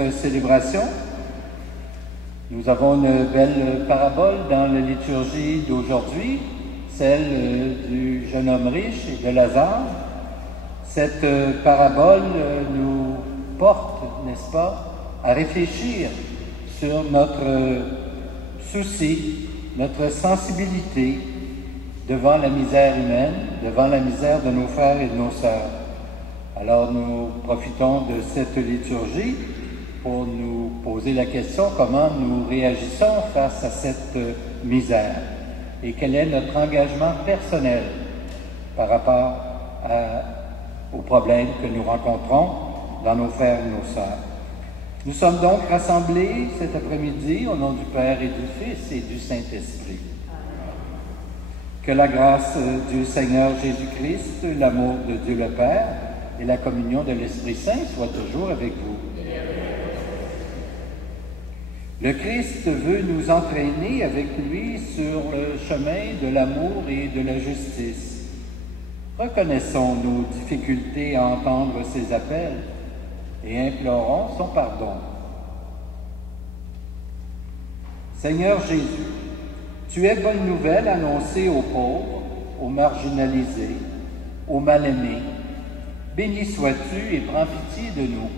notre célébration. Nous avons une belle parabole dans la liturgie d'aujourd'hui, celle du jeune homme riche et de Lazare. Cette parabole nous porte, n'est-ce pas, à réfléchir sur notre souci, notre sensibilité devant la misère humaine, devant la misère de nos frères et de nos sœurs. Alors nous profitons de cette liturgie pour nous poser la question comment nous réagissons face à cette misère et quel est notre engagement personnel par rapport aux problèmes que nous rencontrons dans nos frères et nos sœurs. Nous sommes donc rassemblés cet après-midi au nom du Père et du Fils et du Saint-Esprit. Que la grâce du Seigneur Jésus-Christ, l'amour de Dieu le Père et la communion de l'Esprit Saint soient toujours avec vous. Le Christ veut nous entraîner avec lui sur le chemin de l'amour et de la justice. Reconnaissons nos difficultés à entendre ses appels et implorons son pardon. Seigneur Jésus, tu es bonne nouvelle annoncée aux pauvres, aux marginalisés, aux mal-aimés. Béni sois-tu et prends pitié de nous.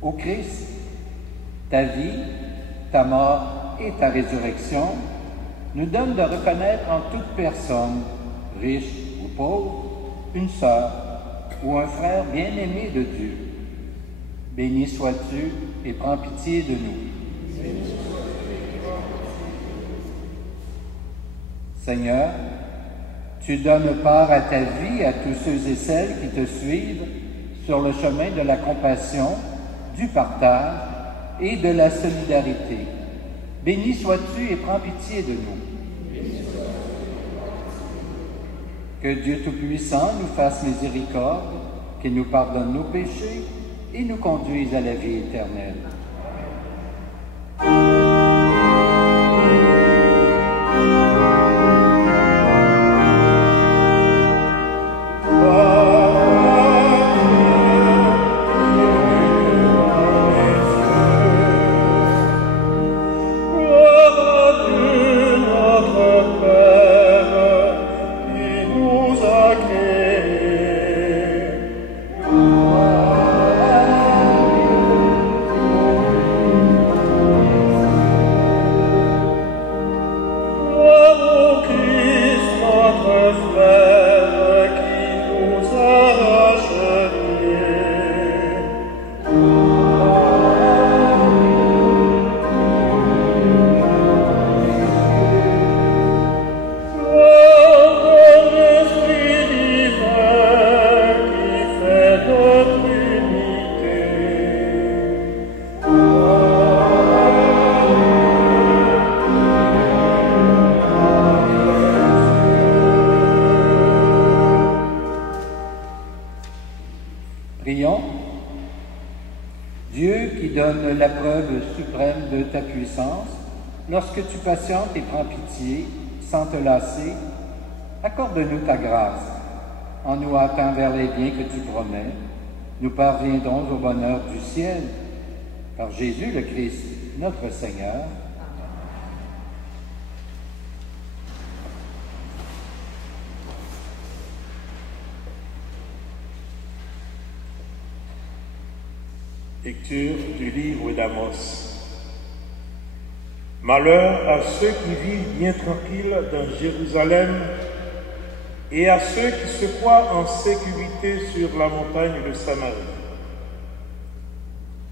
Ô Christ, ta vie, ta mort et ta résurrection nous donnent de reconnaître en toute personne, riche ou pauvre, une sœur ou un frère bien-aimé de Dieu. Béni sois-tu et prends pitié de nous. Seigneur, tu donnes part à ta vie à tous ceux et celles qui te suivent sur le chemin de la compassion, du partage et de la solidarité. Béni sois-tu et prends pitié de nous. Que Dieu Tout-Puissant nous fasse miséricorde, qu'il nous pardonne nos péchés et nous conduise à la vie éternelle. Prions. Dieu qui donne la preuve suprême de ta puissance, lorsque tu patientes et prends pitié, sans te lasser, accorde-nous ta grâce. En nous hâtant vers les biens que tu promets, nous parviendrons au bonheur du ciel. Par Jésus le Christ, notre Seigneur. Lecture du livre d'Amos. Malheur à ceux qui vivent bien tranquilles dans Jérusalem et à ceux qui se croient en sécurité sur la montagne de Samarie.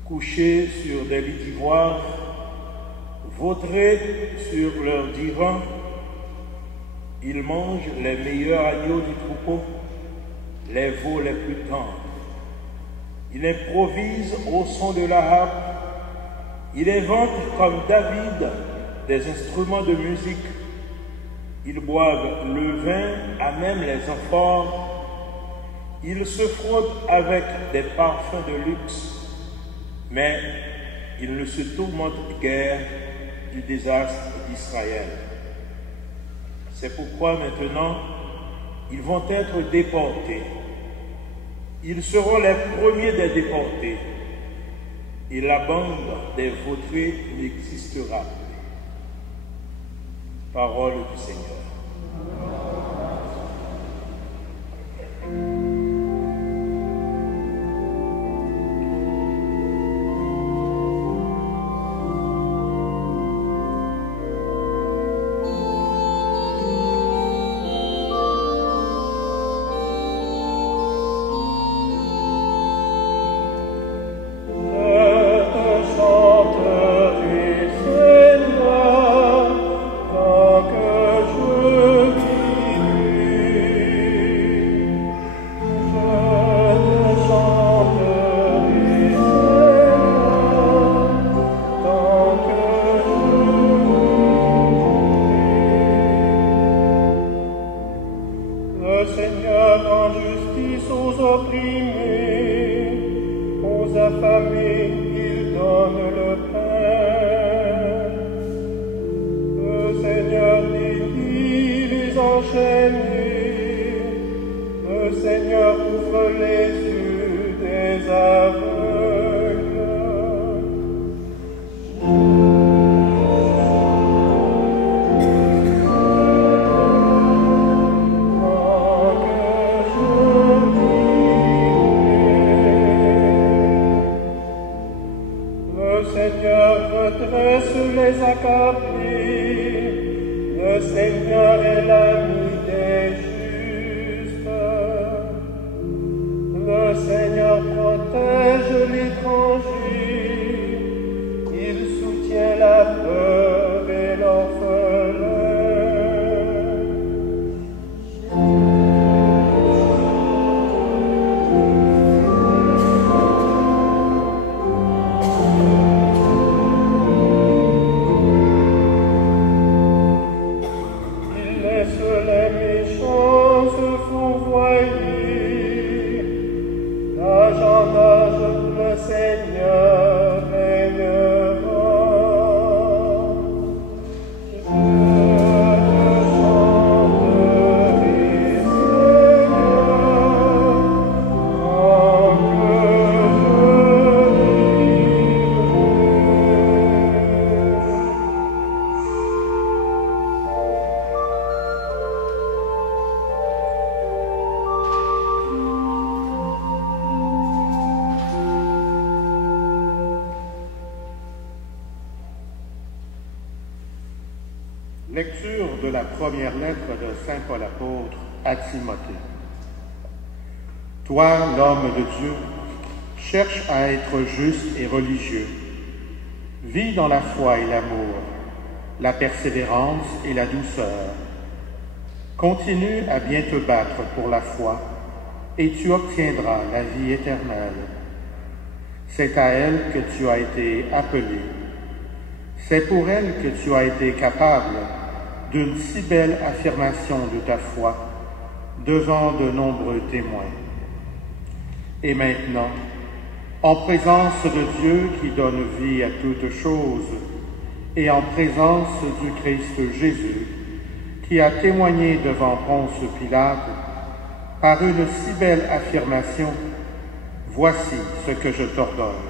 Couchés sur des lits d'ivoire, vautrés sur leurs divans, ils mangent les meilleurs agneaux du troupeau, les veaux les plus tendres. Il improvise au son de la harpe. Il invente comme David des instruments de musique. Ils boivent le vin à même les amphores. Ils se frottent avec des parfums de luxe. Mais ils ne se tourmentent guère du désastre d'Israël. C'est pourquoi maintenant, ils vont être déportés. Ils seront les premiers des déportés, et la bande des vautrés n'existera plus. Parole du Seigneur. Lecture de la première lettre de Saint Paul apôtre à Timothée. Toi, l'homme de Dieu, cherche à être juste et religieux. Vis dans la foi et l'amour, la persévérance et la douceur. Continue à bien te battre pour la foi et tu obtiendras la vie éternelle. C'est à elle que tu as été appelé. C'est pour elle que tu as été capable d'une si belle affirmation de ta foi devant de nombreux témoins. Et maintenant, en présence de Dieu qui donne vie à toutes choses, et en présence du Christ Jésus, qui a témoigné devant Ponce Pilate, par une si belle affirmation, voici ce que je t'ordonne.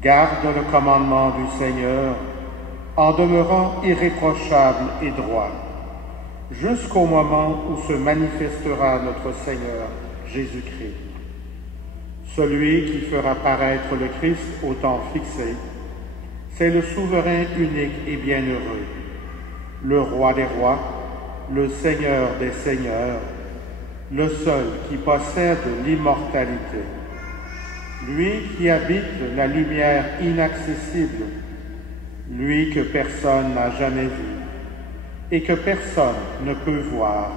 Garde le commandement du Seigneur en demeurant irréprochable et droit, jusqu'au moment où se manifestera notre Seigneur Jésus-Christ. Celui qui fera paraître le Christ au temps fixé, c'est le souverain unique et bienheureux, le roi des rois, le Seigneur des seigneurs, le seul qui possède l'immortalité. Lui qui habite la lumière inaccessible, lui que personne n'a jamais vu et que personne ne peut voir.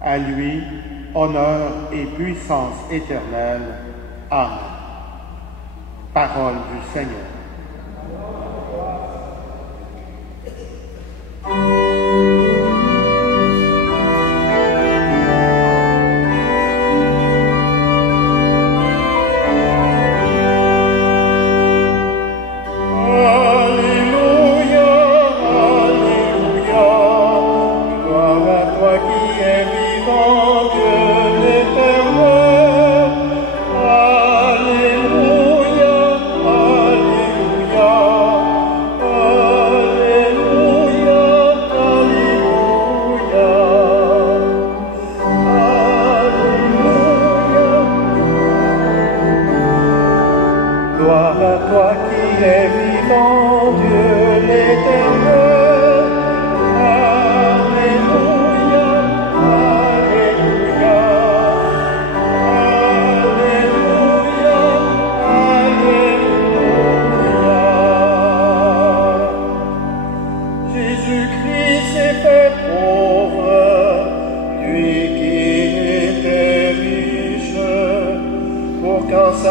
À lui, honneur et puissance éternelle. Amen. Parole du Seigneur. Qui est vivant, Dieu l'éternel.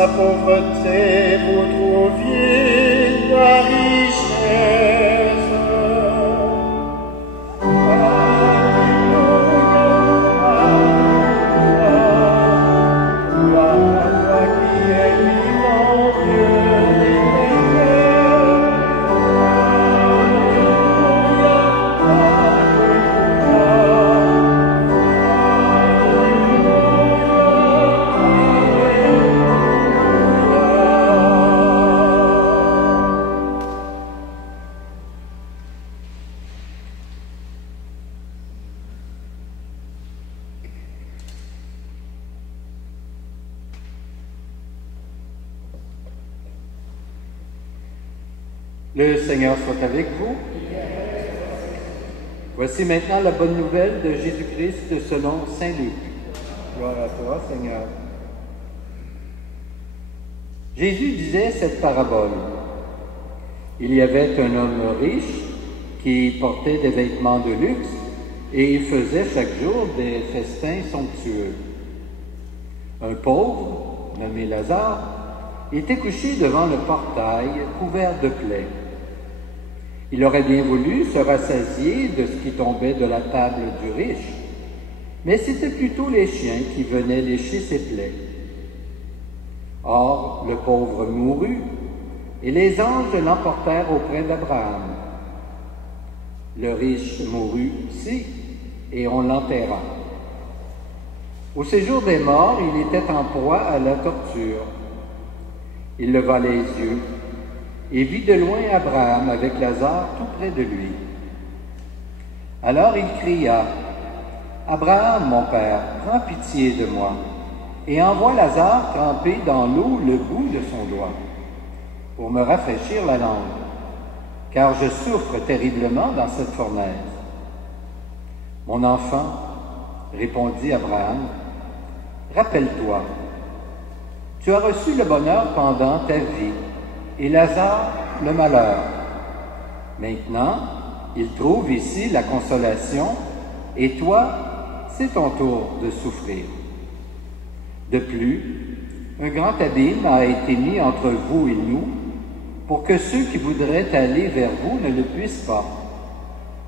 sa pauvreté, vous trouviez la richesse. Le Seigneur soit avec vous. Voici maintenant la bonne nouvelle de Jésus-Christ selon saint Luc. Gloire à toi, Seigneur. Jésus disait cette parabole. Il y avait un homme riche qui portait des vêtements de luxe et il faisait chaque jour des festins somptueux. Un pauvre, nommé Lazare, était couché devant le portail couvert de plaies. Il aurait bien voulu se rassasier de ce qui tombait de la table du riche, mais c'était plutôt les chiens qui venaient lécher ses plaies. Or, le pauvre mourut, et les anges l'emportèrent auprès d'Abraham. Le riche mourut aussi, et on l'enterra. Au séjour des morts, il était en proie à la torture. Il leva les yeux et vit de loin Abraham avec Lazare tout près de lui. Alors il cria, « Abraham, mon père, prends pitié de moi, et envoie Lazare tremper dans l'eau le bout de son doigt, pour me rafraîchir la langue, car je souffre terriblement dans cette fournaise. » « Mon enfant, répondit Abraham, rappelle-toi, tu as reçu le bonheur pendant ta vie, et Lazare le malheur. Maintenant, il trouve ici la consolation, et toi, c'est ton tour de souffrir. De plus, un grand abîme a été mis entre vous et nous, pour que ceux qui voudraient aller vers vous ne le puissent pas,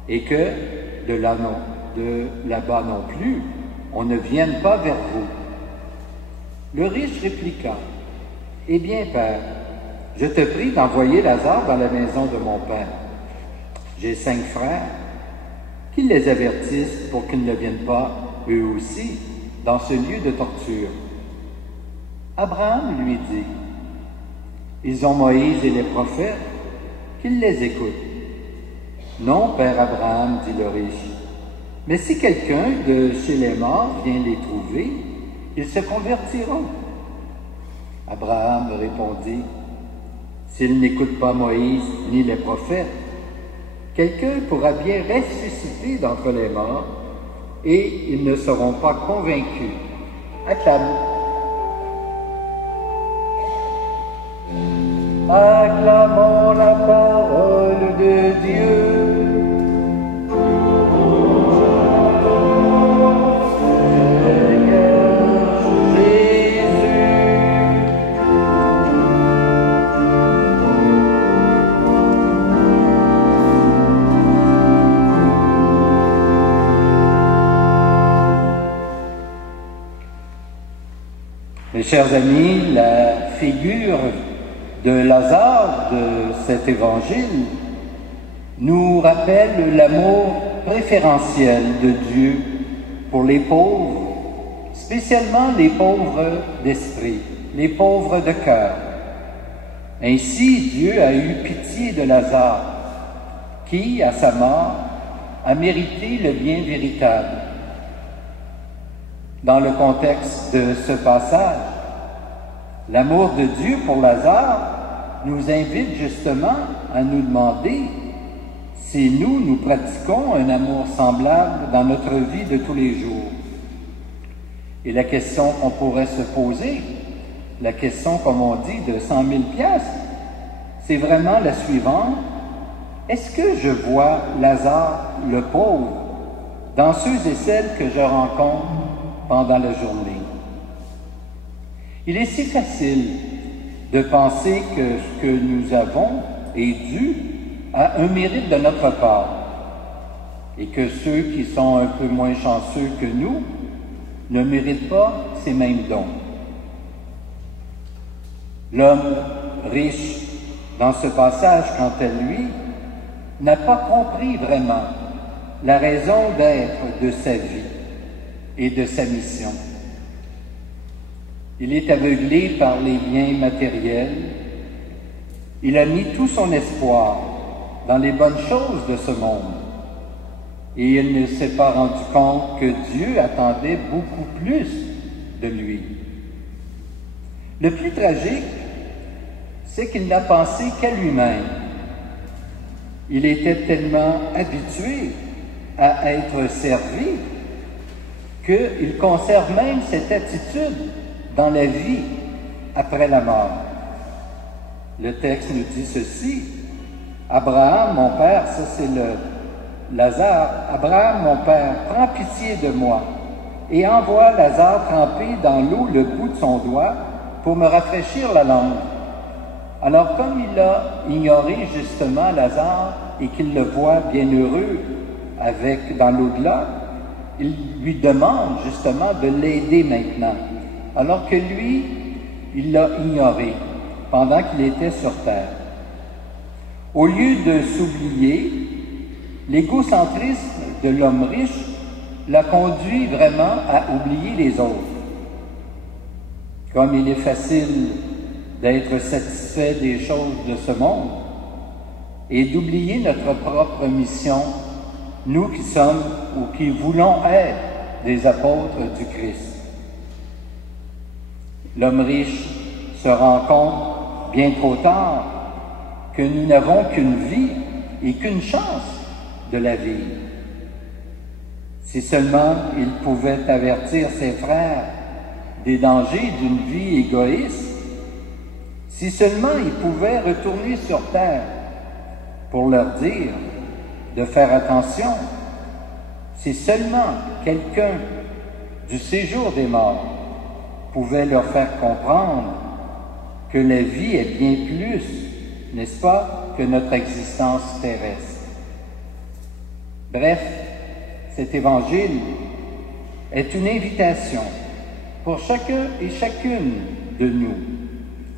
et que, de là-bas non plus, on ne vienne pas vers vous. Le riche répliqua, « Eh bien, Père, je te prie d'envoyer Lazare dans la maison de mon père. J'ai 5 frères, qu'ils les avertissent pour qu'ils ne viennent pas, eux aussi, dans ce lieu de torture. » Abraham lui dit, « Ils ont Moïse et les prophètes, qu'ils les écoutent. » « Non, Père Abraham, dit le riche, mais si quelqu'un de chez les morts vient les trouver, ils se convertiront. » Abraham répondit, « S'ils n'écoutent pas Moïse ni les prophètes, quelqu'un pourra bien ressusciter d'entre les morts, et ils ne seront pas convaincus. » Acclamons. Acclamons la parole de Dieu. Mes chers amis, la figure de Lazare de cet évangile nous rappelle l'amour préférentiel de Dieu pour les pauvres, spécialement les pauvres d'esprit, les pauvres de cœur. Ainsi, Dieu a eu pitié de Lazare, qui, à sa mort, a mérité le bien véritable. Dans le contexte de ce passage, l'amour de Dieu pour Lazare nous invite justement à nous demander si nous pratiquons un amour semblable dans notre vie de tous les jours. Et la question qu'on pourrait se poser, la question, comme on dit, de 100 000 piastres, c'est vraiment la suivante. Est-ce que je vois Lazare, le pauvre, dans ceux et celles que je rencontre pendant la journée? Il est si facile de penser que ce que nous avons est dû à un mérite de notre part et que ceux qui sont un peu moins chanceux que nous ne méritent pas ces mêmes dons. L'homme riche, dans ce passage, quant à lui, n'a pas compris vraiment la raison d'être de sa vie et de sa mission. Il est aveuglé par les biens matériels. Il a mis tout son espoir dans les bonnes choses de ce monde. Et il ne s'est pas rendu compte que Dieu attendait beaucoup plus de lui. Le plus tragique, c'est qu'il n'a pensé qu'à lui-même. Il était tellement habitué à être servi qu'il conserve même cette attitude dans la vie après la mort. Le texte nous dit ceci. Abraham, mon père, ça c'est le Lazare. Abraham, mon père, prends pitié de moi et envoie Lazare tremper dans l'eau le bout de son doigt pour me rafraîchir la langue. Alors, comme il a ignoré justement Lazare et qu'il le voit bien heureux dans l'au-delà, il lui demande justement de l'aider maintenant, alors que lui, il l'a ignoré pendant qu'il était sur terre. Au lieu de s'oublier, l'égocentrisme de l'homme riche l'a conduit vraiment à oublier les autres. Comme il est facile d'être satisfait des choses de ce monde et d'oublier notre propre mission, nous qui sommes ou qui voulons être des apôtres du Christ. L'homme riche se rend compte bien trop tard que nous n'avons qu'une vie et qu'une chance de la vivre. Si seulement il pouvait avertir ses frères des dangers d'une vie égoïste, si seulement il pouvait retourner sur terre pour leur dire de faire attention, si seulement quelqu'un du séjour des morts pouvait leur faire comprendre que la vie est bien plus, n'est-ce pas, que notre existence terrestre. Bref, cet évangile est une invitation pour chacun et chacune de nous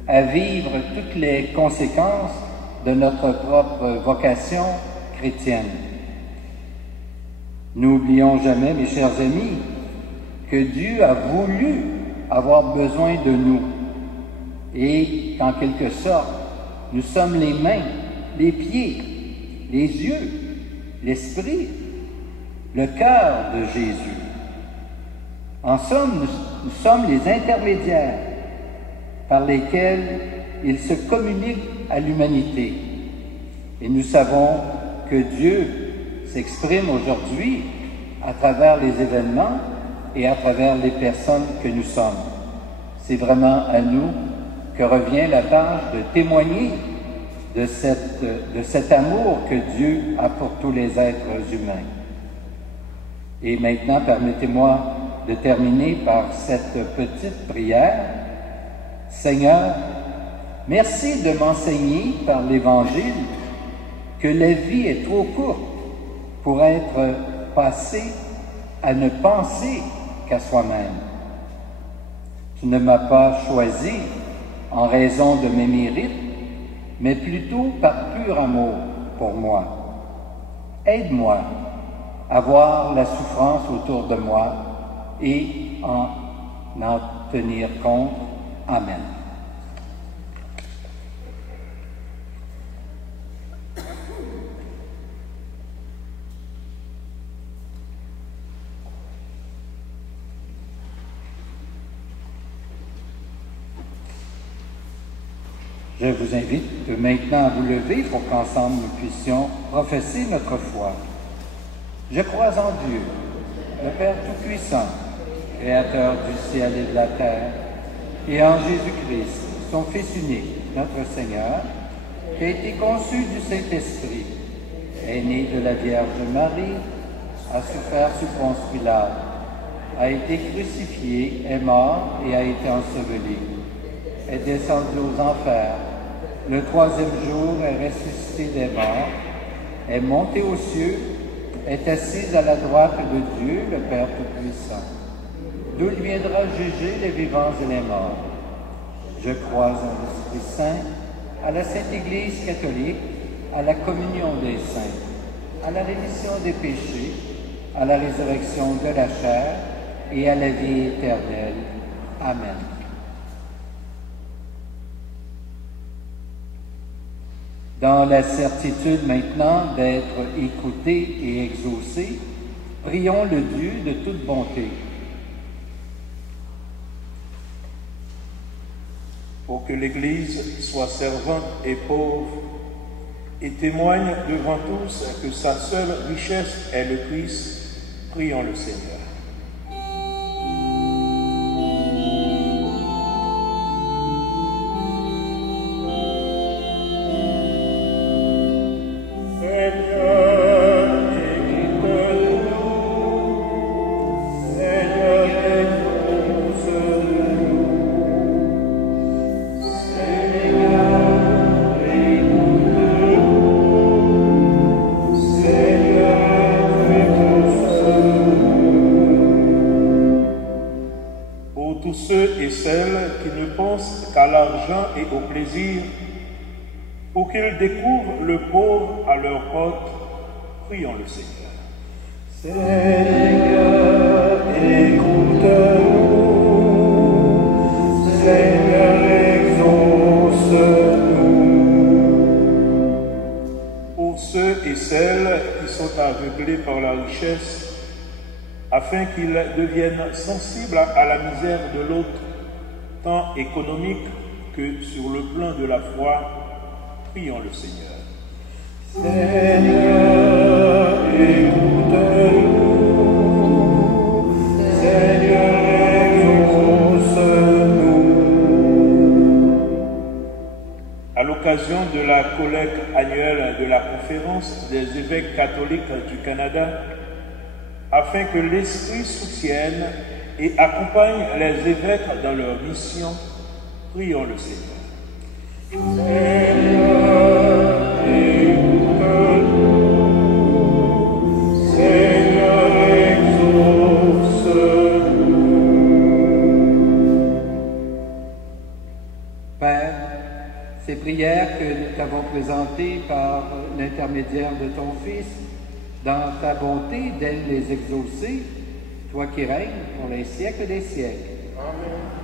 à vivre toutes les conséquences de notre propre vocation chrétienne. N'oublions jamais, mes chers amis, que Dieu a voulu avoir besoin de nous et qu'en quelque sorte, nous sommes les mains, les pieds, les yeux, l'esprit, le cœur de Jésus. En somme, nous sommes les intermédiaires par lesquels il se communique à l'humanité. Et nous savons que Dieu s'exprime aujourd'hui à travers les événements et à travers les personnes que nous sommes. C'est vraiment à nous que revient la tâche de témoigner de cet amour que Dieu a pour tous les êtres humains. Et maintenant, permettez-moi de terminer par cette petite prière. Seigneur, merci de m'enseigner par l'Évangile que la vie est trop courte pour être passée à ne penser qu'à soi-même. Tu ne m'as pas choisi en raison de mes mérites, mais plutôt par pur amour pour moi. Aide-moi à voir la souffrance autour de moi et en tenir compte. Amen. Je vous invite maintenant à vous lever pour qu'ensemble nous puissions professer notre foi. Je crois en Dieu, le Père Tout-Puissant, Créateur du ciel et de la terre, et en Jésus-Christ, son Fils unique, notre Seigneur, qui a été conçu du Saint-Esprit, est né de la Vierge Marie, a souffert sous Ponce Pilate, a été crucifié, est mort et a été enseveli. est descendu aux enfers. Le troisième jour est ressuscité des morts, est monté aux cieux, est assis à la droite de Dieu, le Père Tout-Puissant, d'où il viendra juger les vivants et les morts. Je crois en l'Esprit Saint, à la Sainte Église catholique, à la communion des saints, à la rémission des péchés, à la résurrection de la chair et à la vie éternelle. Amen. Dans la certitude maintenant d'être écoutés et exaucés, prions le Dieu de toute bonté. Pour que l'Église soit servante et pauvre et témoigne devant tous que sa seule richesse est le Christ, prions le Seigneur. Et au plaisir, pour qu'ils découvrent le pauvre à leur porte, prions le Seigneur. Seigneur, écoute-nous. Seigneur, exauce-nous. Pour ceux et celles qui sont aveuglés par la richesse, afin qu'ils deviennent sensibles à la misère de l'autre, tant économique que sur le plan de la foi, prions le Seigneur. Seigneur, écoute-nous. Seigneur, exauce-nous. À l'occasion de la collecte annuelle de la Conférence des évêques catholiques du Canada, afin que l'Esprit soutienne et accompagne les évêques dans leur mission, prions le Seigneur. Seigneur, écoute-nous. Seigneur, exauce-nous. Père, ces prières que nous t'avons présentées par l'intermédiaire de ton Fils, dans ta bonté d'aide les exaucer, toi qui règnes pour les siècles des siècles. Amen.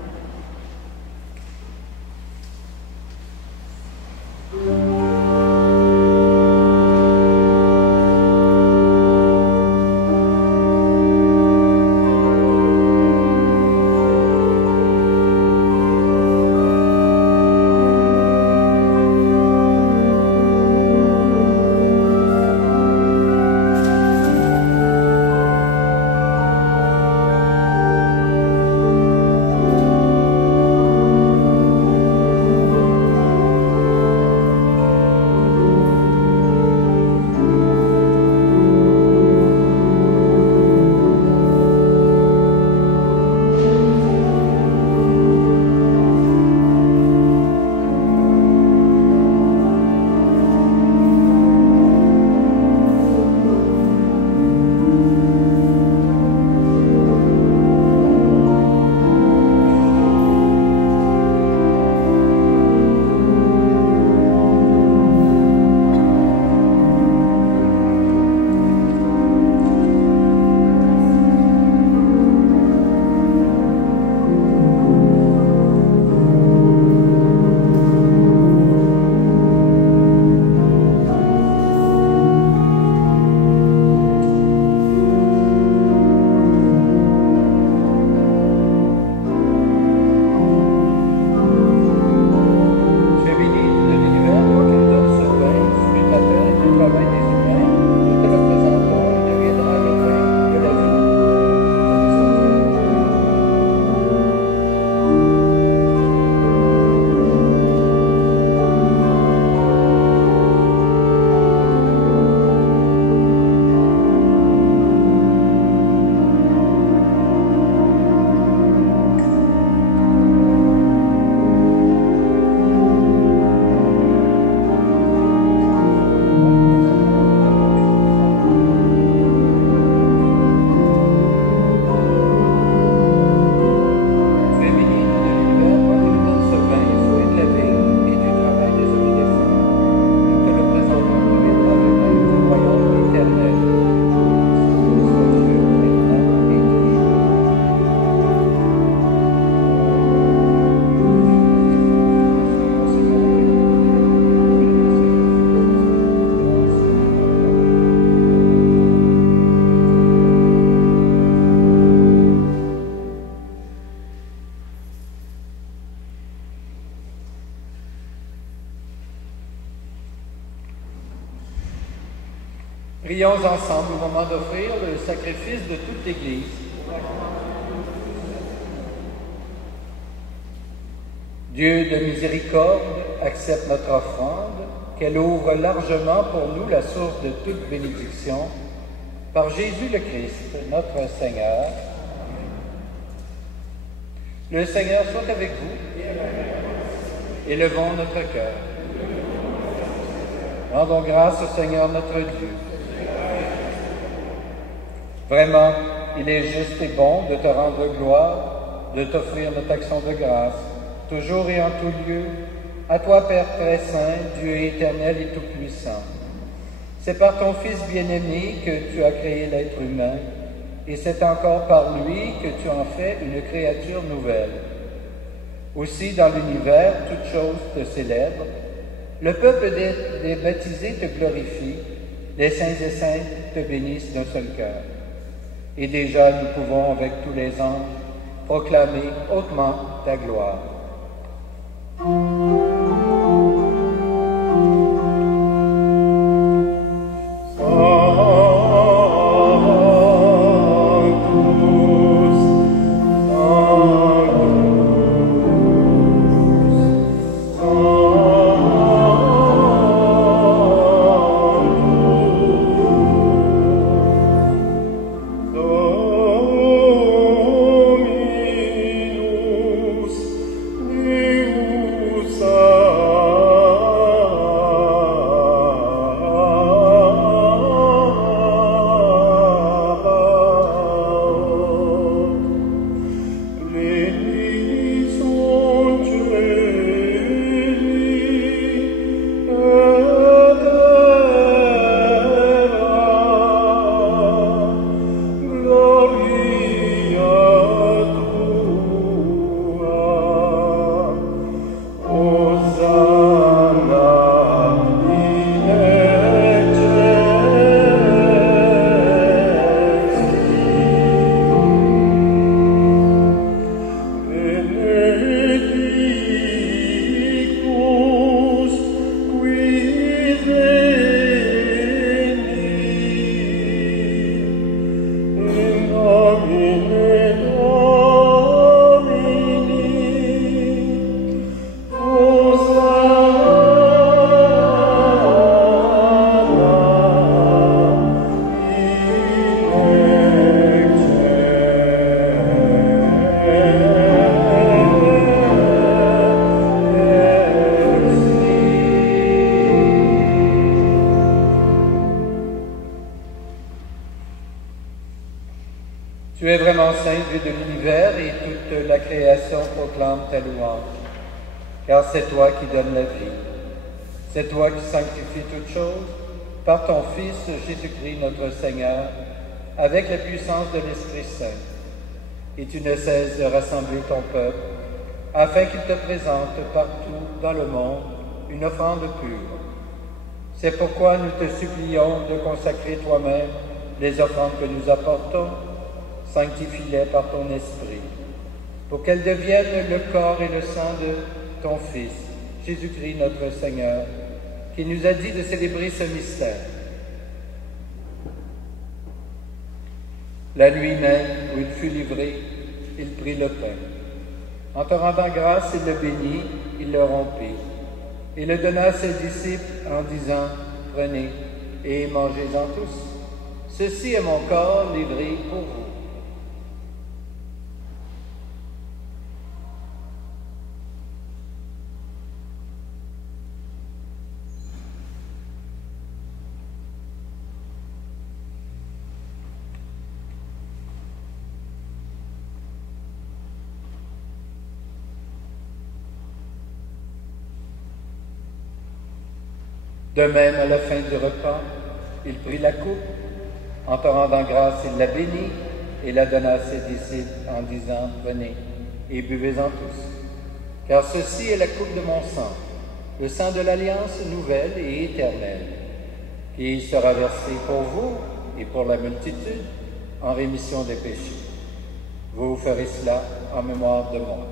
Prions ensemble au moment d'offrir le sacrifice de toute l'Église. Dieu de miséricorde, accepte notre offrande, qu'elle ouvre largement pour nous la source de toute bénédiction, par Jésus le Christ, notre Seigneur. Le Seigneur soit avec vous. Élevons notre cœur. Rendons grâce au Seigneur notre Dieu. Vraiment, il est juste et bon de te rendre gloire, de t'offrir notre action de grâce, toujours et en tout lieu, à toi, Père très saint, Dieu éternel et tout-puissant. C'est par ton Fils bien-aimé que tu as créé l'être humain, et c'est encore par lui que tu en fais une créature nouvelle. Aussi, dans l'univers, toutes choses te célèbrent. Le peuple des baptisés te glorifie, les saints et saintes te bénissent d'un seul cœur. Et déjà, nous pouvons, avec tous les anges, proclamer hautement ta gloire. Tu es vraiment saint, Dieu de l'univers, et toute la création proclame ta louange. Car c'est toi qui donnes la vie. C'est toi qui sanctifies toutes choses par ton Fils Jésus-Christ notre Seigneur, avec la puissance de l'Esprit Saint. Et tu ne cesses de rassembler ton peuple, afin qu'il te présente partout dans le monde une offrande pure. C'est pourquoi nous te supplions de consacrer toi-même les offrandes que nous apportons. Sanctifie-les par ton Esprit, pour qu'elles deviennent le corps et le sang de ton Fils, Jésus-Christ notre Seigneur, qui nous a dit de célébrer ce mystère. La nuit même où il fut livré, il prit le pain. En te rendant grâce, il le bénit, il le rompit, et le donna à ses disciples en disant, « Prenez et mangez-en tous. Ceci est mon corps livré pour vous. » De même, à la fin du repas, il prit la coupe. En te rendant grâce, il la bénit et la donna à ses disciples en disant, « Venez et buvez-en tous. Car ceci est la coupe de mon sang, le sang de l'alliance nouvelle et éternelle, qui sera versé pour vous et pour la multitude en rémission des péchés. Vous ferez cela en mémoire de moi. »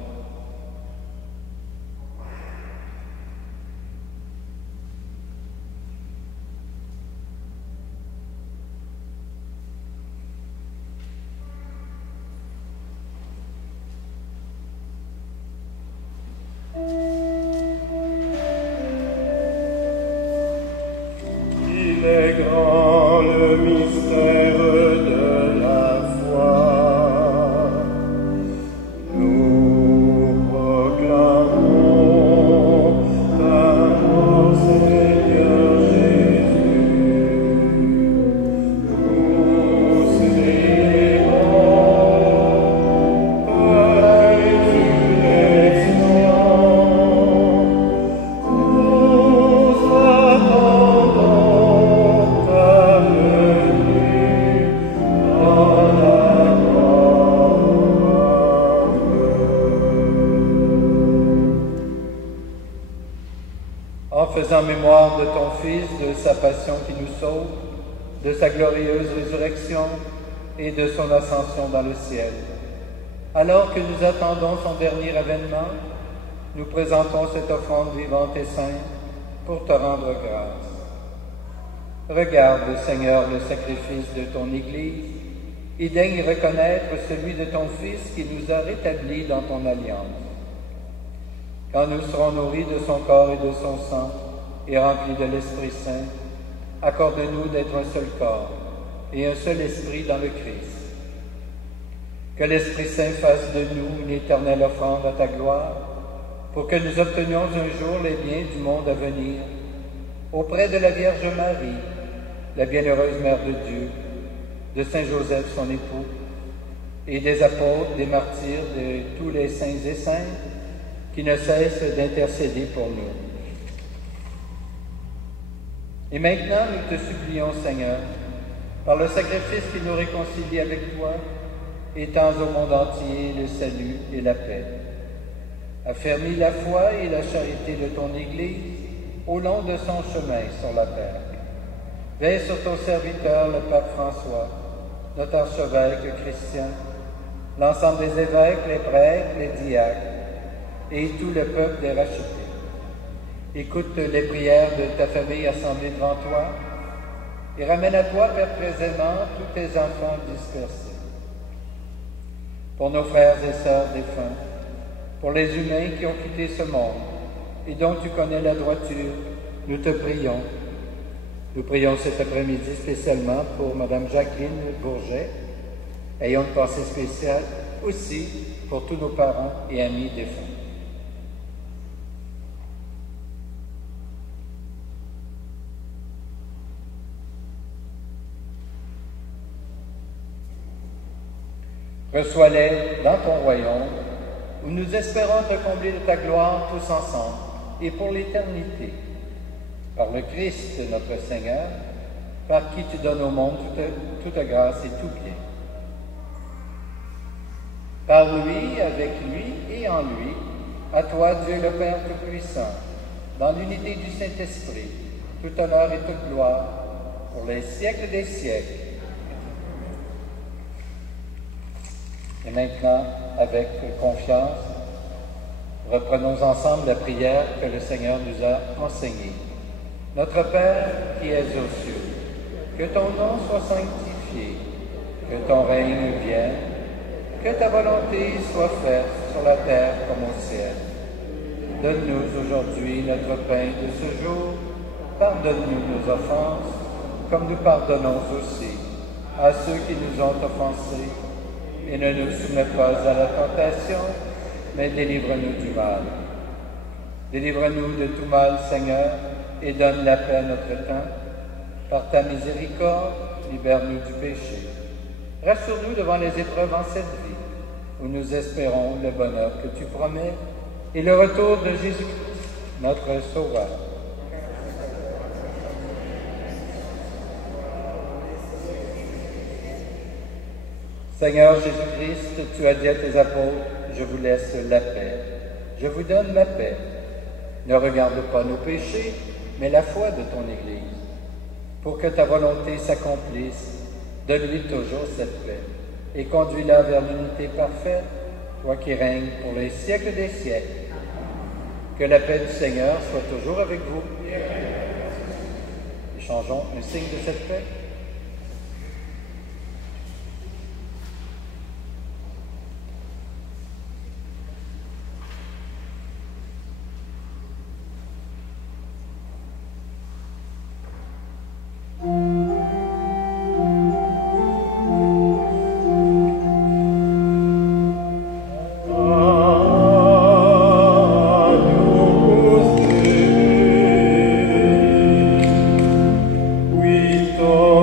en mémoire de ton Fils, de sa passion qui nous sauve, de sa glorieuse résurrection et de son ascension dans le ciel. Alors que nous attendons son dernier avènement, nous présentons cette offrande vivante et sainte pour te rendre grâce. Regarde, Seigneur, le sacrifice de ton Église et daigne reconnaître celui de ton Fils qui nous a rétablis dans ton alliance. Quand nous serons nourris de son corps et de son sang et remplis de l'Esprit Saint, accorde-nous d'être un seul corps et un seul esprit dans le Christ. Que l'Esprit Saint fasse de nous une éternelle offrande à ta gloire, pour que nous obtenions un jour les biens du monde à venir, auprès de la Vierge Marie, la bienheureuse Mère de Dieu, de Saint Joseph son époux, et des apôtres, des martyrs, de tous les saints et saintes, qui ne cessent d'intercéder pour nous. Et maintenant, nous te supplions, Seigneur, par le sacrifice qui nous réconcilie avec toi, étends au monde entier le salut et la paix. Affermis la foi et la charité de ton Église au long de son chemin sur la terre. Veille sur ton serviteur, le pape François, notre archevêque Christian, l'ensemble des évêques, les prêtres, les diacres, et tout le peuple des rachetés. Écoute les prières de ta famille assemblée devant toi, et ramène à toi, Père présément, tous tes enfants dispersés. Pour nos frères et sœurs défunts, pour les humains qui ont quitté ce monde, et dont tu connais la droiture, nous te prions. Nous prions cet après-midi spécialement pour Mme Jacqueline Bourget, ayant une pensée spéciale aussi pour tous nos parents et amis défunts. Reçois-les dans ton royaume, où nous espérons te combler de ta gloire tous ensemble et pour l'éternité. Par le Christ, notre Seigneur, par qui tu donnes au monde toute grâce et tout bien. Par lui, avec lui et en lui, à toi, Dieu le Père Tout-Puissant, dans l'unité du Saint-Esprit, tout honneur et toute gloire, pour les siècles des siècles. Et maintenant, avec confiance, reprenons ensemble la prière que le Seigneur nous a enseignée. Notre Père qui es aux cieux, que ton nom soit sanctifié, que ton règne vienne, que ta volonté soit faite sur la terre comme au ciel. Donne-nous aujourd'hui notre pain de ce jour. Pardonne-nous nos offenses, comme nous pardonnons aussi à ceux qui nous ont offensés. Et ne nous soumets pas à la tentation, mais délivre-nous du mal. Délivre-nous de tout mal, Seigneur, et donne la paix à notre temps. Par ta miséricorde, libère-nous du péché. Rassure-nous devant les épreuves en cette vie, où nous espérons le bonheur que tu promets et le retour de Jésus-Christ, notre Sauveur. Seigneur Jésus-Christ, tu as dit à tes apôtres, je vous laisse la paix. Je vous donne la paix. Ne regarde pas nos péchés, mais la foi de ton Église. Pour que ta volonté s'accomplisse, donne-lui toujours cette paix et conduis-la vers l'unité parfaite, toi qui règnes pour les siècles des siècles. Que la paix du Seigneur soit toujours avec vous. Échangeons un signe de cette paix. Oh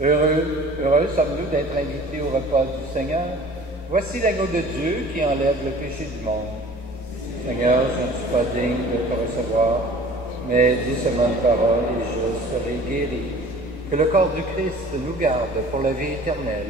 Heureux sommes-nous d'être invités au repas du Seigneur. Voici l'agneau de Dieu qui enlève le péché du monde. Seigneur, je ne suis pas digne de te recevoir, mais dis seulement une parole et je serai guéri. Que le corps du Christ nous garde pour la vie éternelle.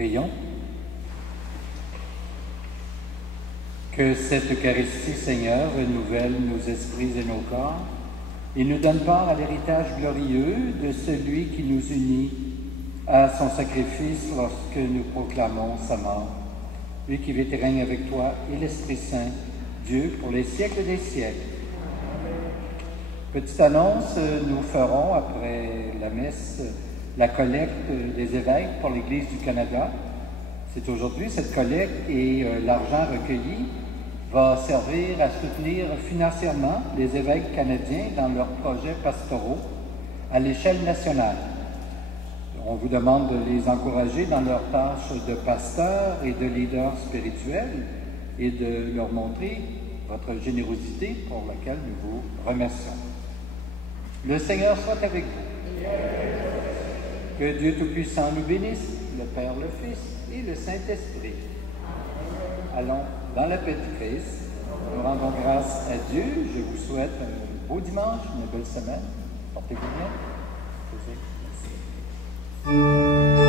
Prions. Que cette Eucharistie, Seigneur, renouvelle nos esprits et nos corps et nous donne part à l'héritage glorieux de celui qui nous unit à son sacrifice lorsque nous proclamons sa mort. Lui qui vit et règne avec toi et l'Esprit Saint, Dieu, pour les siècles des siècles. Petite annonce, nous ferons après la messe la collecte des évêques pour l'Église du Canada. C'est aujourd'hui cette collecte et l'argent recueilli va servir à soutenir financièrement les évêques canadiens dans leurs projets pastoraux à l'échelle nationale. On vous demande de les encourager dans leurs tâches de pasteurs et de leaders spirituels et de leur montrer votre générosité pour laquelle nous vous remercions. Le Seigneur soit avec vous. Que Dieu Tout-Puissant nous bénisse, le Père, le Fils et le Saint-Esprit. Allons dans la paix du Christ. Nous rendons grâce à Dieu. Je vous souhaite un beau dimanche, une belle semaine. Portez-vous bien. Merci.